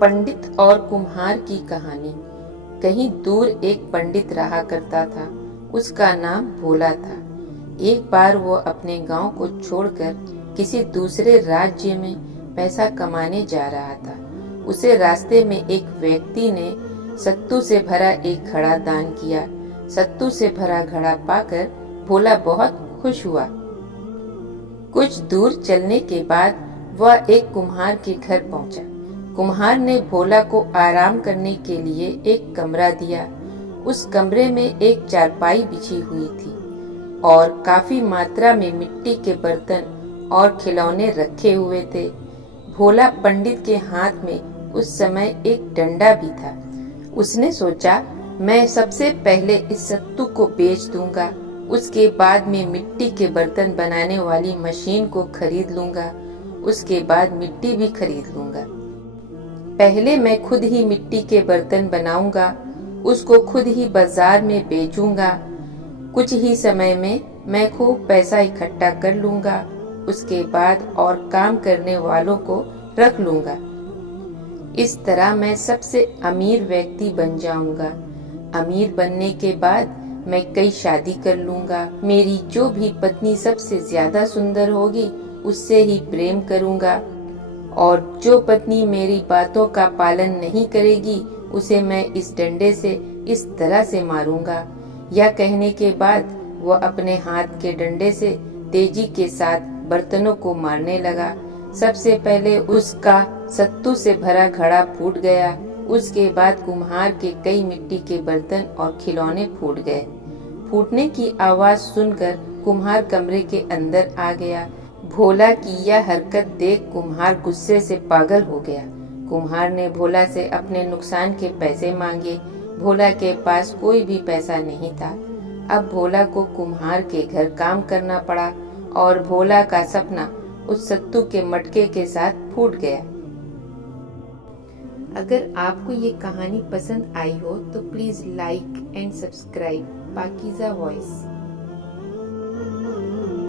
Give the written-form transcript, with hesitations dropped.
पंडित और कुम्हार की कहानी। कहीं दूर एक पंडित रहा करता था। उसका नाम भोला था। एक बार वो अपने गांव को छोड़कर किसी दूसरे राज्य में पैसा कमाने जा रहा था। उसे रास्ते में एक व्यक्ति ने सत्तू से भरा एक घड़ा दान किया। सत्तू से भरा घड़ा पाकर भोला बहुत खुश हुआ। कुछ दूर चलने के बाद वह एक कुम्हार के घर पहुंचा। कुम्हार ने भोला को आराम करने के लिए एक कमरा दिया। उस कमरे में एक चारपाई बिछी हुई थी और काफी मात्रा में मिट्टी के बर्तन और खिलौने रखे हुए थे। भोला पंडित के हाथ में उस समय एक डंडा भी था। उसने सोचा, मैं सबसे पहले इस सत्तू को बेच दूंगा, उसके बाद में मिट्टी के बर्तन बनाने वाली मशीन को खरीद लूंगा, उसके बाद मिट्टी भी खरीद लूंगा। पहले मैं खुद ही मिट्टी के बर्तन बनाऊंगा, उसको खुद ही बाजार में बेचूंगा। कुछ ही समय में मैं खूब पैसा इकट्ठा कर लूंगा, उसके बाद और काम करने वालों को रख लूंगा। इस तरह मैं सबसे अमीर व्यक्ति बन जाऊंगा। अमीर बनने के बाद मैं कई शादी कर लूंगा। मेरी जो भी पत्नी सबसे ज्यादा सुंदर होगी उससे ही प्रेम करूंगा, और जो पत्नी मेरी बातों का पालन नहीं करेगी उसे मैं इस डंडे से इस तरह से मारूंगा। यह कहने के बाद वह अपने हाथ के डंडे से तेजी के साथ बर्तनों को मारने लगा। सबसे पहले उसका सत्तू से भरा घड़ा फूट गया। उसके बाद कुम्हार के कई मिट्टी के बर्तन और खिलौने फूट गए। फूटने की आवाज सुनकर कुम्हार कमरे के अंदर आ गया। भोला की यह हरकत देख कुम्हार गुस्से से पागल हो गया। कुम्हार ने भोला से अपने नुकसान के पैसे मांगे। भोला के पास कोई भी पैसा नहीं था। अब भोला को कुम्हार के घर काम करना पड़ा और भोला का सपना उस सत्तू के मटके के साथ फूट गया। अगर आपको ये कहानी पसंद आई हो तो please like and subscribe Pakeezah voice.